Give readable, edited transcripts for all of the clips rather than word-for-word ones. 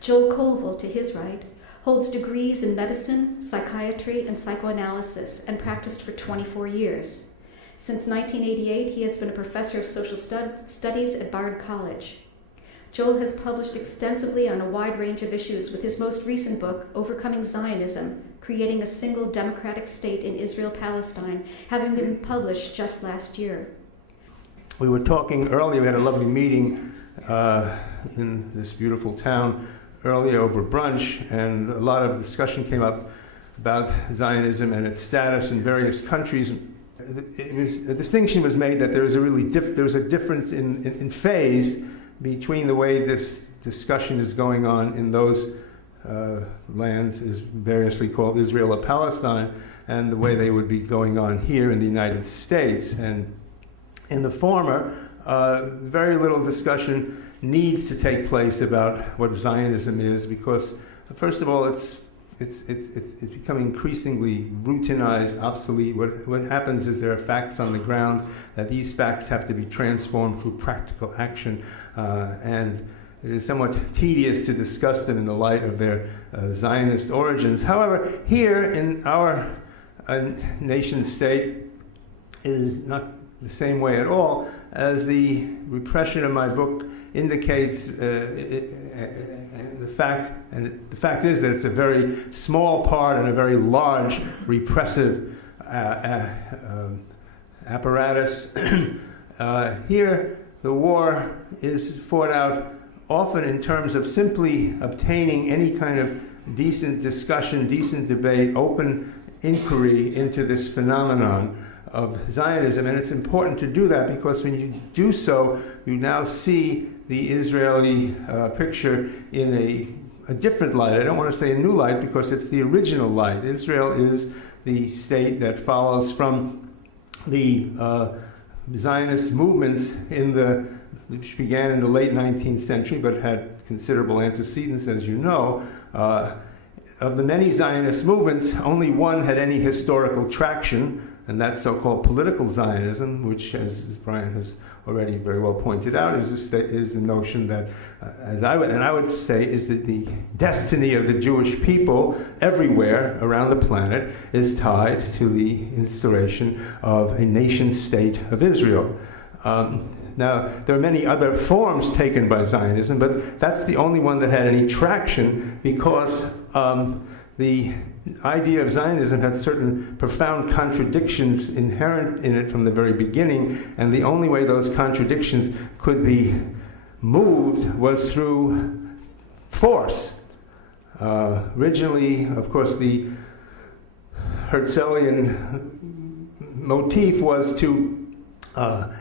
Joel Kovel, to his right, holds degrees in medicine, psychiatry, and psychoanalysis, and practiced for 24 years. Since 1988, he has been a professor of social studies at Bard College. Joel has published extensively on a wide range of issues, with his most recent book, Overcoming Zionism, Creating a Single Democratic State in Israel-Palestine, having been published just last year. We were talking earlier, we had a lovely meeting in this beautiful town earlier over brunch, and a lot of discussion came up about Zionism and its status in various countries. A distinction was made that there was a difference in phase between the way this discussion is going on in those lands, is variously called Israel or Palestine, and the way they would be going on here in the United States. And in the former, very little discussion needs to take place about what Zionism is, because first of all, it's becoming increasingly routinized, obsolete. What happens is there are facts on the ground, that these facts have to be transformed through practical action, and it is somewhat tedious to discuss them in the light of their Zionist origins. However, here in our nation state, it is not the same way at all, as the repression of my book indicates. The fact is that it's a very small part in a very large repressive apparatus. Here, the war is fought out often in terms of simply obtaining any kind of decent discussion, decent debate, open inquiry into this phenomenon of Zionism. And it's important to do that, because when you do so, you now see the Israeli picture in a different light. I don't want to say a new light, because it's the original light. Israel is the state that follows from the Zionist movements which began in the late 19th century, but had considerable antecedents, as you know. Of the many Zionist movements, only one had any historical traction, and that's so-called political Zionism, which, as Brian has already very well pointed out, is the notion that, I would say, is that the destiny of the Jewish people everywhere around the planet is tied to the instauration of a nation-state of Israel. Now, there are many other forms taken by Zionism, but that's the only one that had any traction, because the idea of Zionism had certain profound contradictions inherent in it from the very beginning, and the only way those contradictions could be moved was through force. Originally, of course, the Herzlian motif was to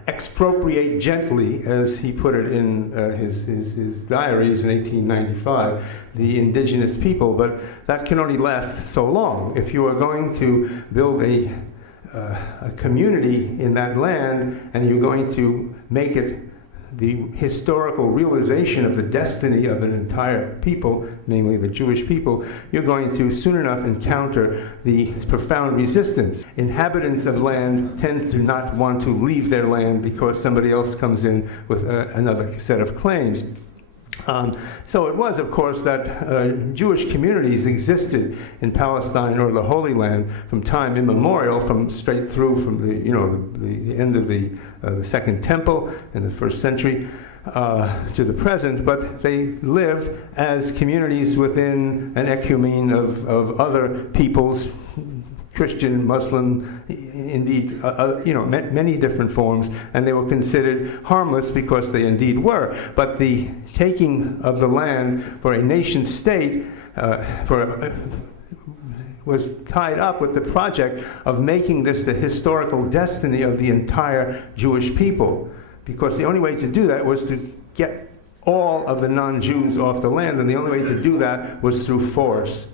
expropriate gently, as he put it in his diaries in 1895, the indigenous people, but that can only last so long. If you are going to build a community in that land, and you're going to make it the historical realization of the destiny of an entire people, namely the Jewish people, you're going to soon enough encounter the profound resistance. Inhabitants of land tend to not want to leave their land because somebody else comes in with another set of claims. So it was, of course, that Jewish communities existed in Palestine or the Holy Land from time immemorial, straight through from the end of the Second Temple in the first century to the present. But they lived as communities within an ecumene of other peoples, Christian, Muslim, indeed, many different forms, and they were considered harmless because they indeed were. But the taking of the land for a nation state was tied up with the project of making this the historical destiny of the entire Jewish people, because the only way to do that was to get all of the non-Jews off the land, and the only way to do that was through force.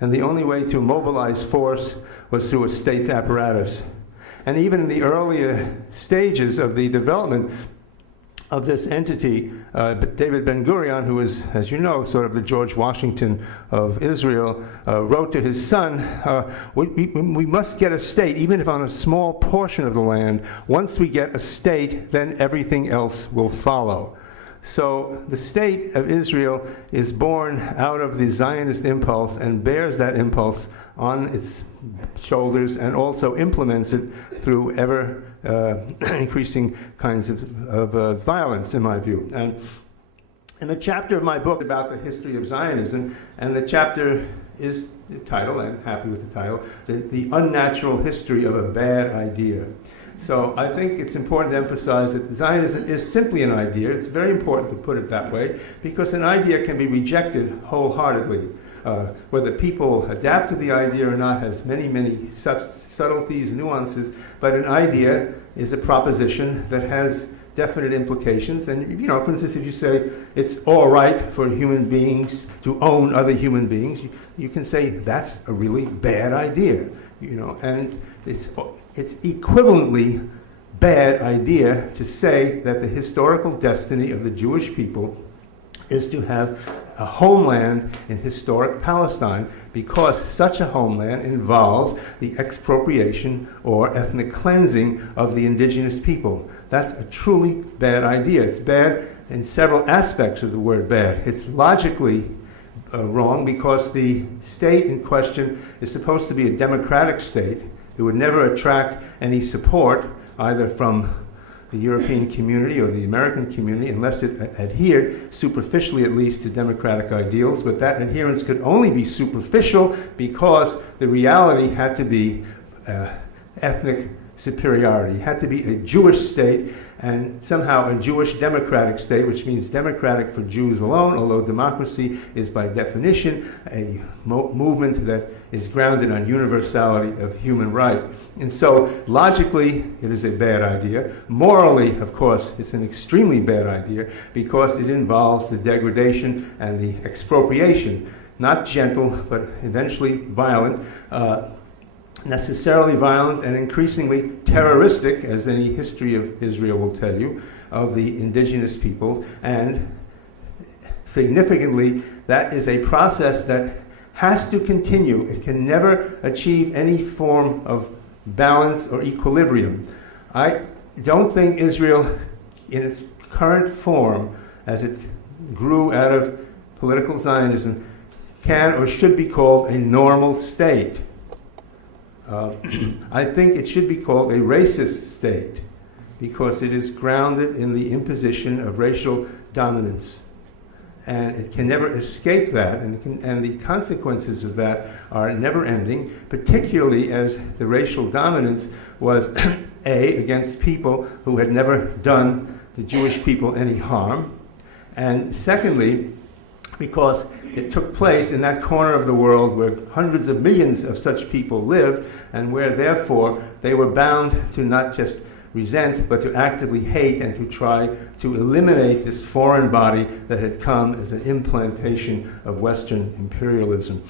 And the only way to mobilize force was through a state apparatus. And even in the earlier stages of the development of this entity, David Ben-Gurion, who is, as you know, sort of the George Washington of Israel, wrote to his son, we must get a state, even if on a small portion of the land. Once we get a state, then everything else will follow. So the state of Israel is born out of the Zionist impulse and bears that impulse on its shoulders and also implements it through ever increasing kinds of violence, in my view. And in the chapter of my book about the history of Zionism, and the chapter is the title, I'm happy with the title, the Unnatural History of a Bad Idea. So I think it's important to emphasize that Zionism is simply an idea. It's very important to put it that way, because an idea can be rejected wholeheartedly. Whether people adapt to the idea or not has many, many subtleties, nuances, but an idea is a proposition that has definite implications. And, for instance, if you say it's all right for human beings to own other human beings, you can say that's a really bad idea, and it's equivalently bad idea to say that the historical destiny of the Jewish people is to have a homeland in historic Palestine, because such a homeland involves the expropriation or ethnic cleansing of the indigenous people. That's a truly bad idea. It's bad in several aspects of the word bad. It's logically wrong, because the state in question is supposed to be a democratic state. It would never attract any support either from the European community or the American community unless it adhered, superficially at least, to democratic ideals. But that adherence could only be superficial because the reality had to be ethnic superiority. It had to be a Jewish state, and somehow a Jewish democratic state, which means democratic for Jews alone, although democracy is by definition a movement that is grounded on universality of human right. And so logically it is a bad idea. Morally, of course, it's an extremely bad idea, because it involves the degradation and the expropriation, not gentle but eventually violent, necessarily violent and increasingly terroristic, as any history of Israel will tell you, of the indigenous people. And significantly, that is a process that has to continue. It can never achieve any form of balance or equilibrium. I don't think Israel, in its current form, as it grew out of political Zionism, can or should be called a normal state. I think it should be called a racist state, because it is grounded in the imposition of racial dominance. And it can never escape that, and the consequences of that are never ending, particularly as the racial dominance was against people who had never done the Jewish people any harm, and secondly, because it took place in that corner of the world where hundreds of millions of such people lived, and where therefore they were bound to not just resent, but to actively hate and to try to eliminate this foreign body that had come as an implantation of Western imperialism.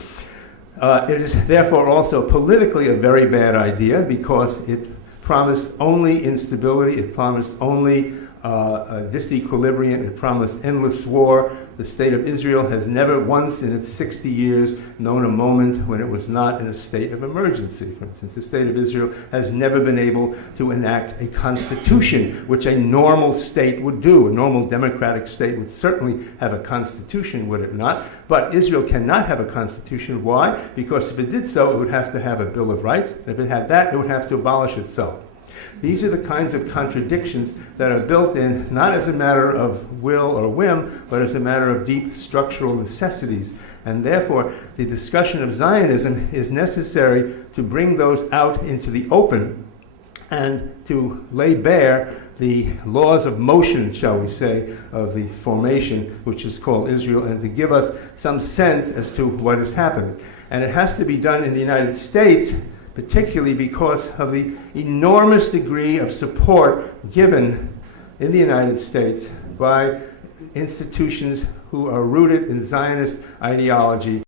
It is therefore also politically a very bad idea, because it promised only instability, it promised only disequilibrium, it promised endless war. The state of Israel has never once in its 60 years known a moment when it was not in a state of emergency. For instance, the state of Israel has never been able to enact a constitution, which a normal state would do. A normal democratic state would certainly have a constitution, would it not? But Israel cannot have a constitution. Why? Because if it did so, it would have to have a Bill of Rights. And if it had that, it would have to abolish itself. These are the kinds of contradictions that are built in, not as a matter of will or whim, but as a matter of deep structural necessities. And therefore, the discussion of Zionism is necessary to bring those out into the open and to lay bare the laws of motion, shall we say, of the formation, which is called Israel, and to give us some sense as to what is happening. And it has to be done in the United States, particularly because of the enormous degree of support given in the United States by institutions who are rooted in Zionist ideology.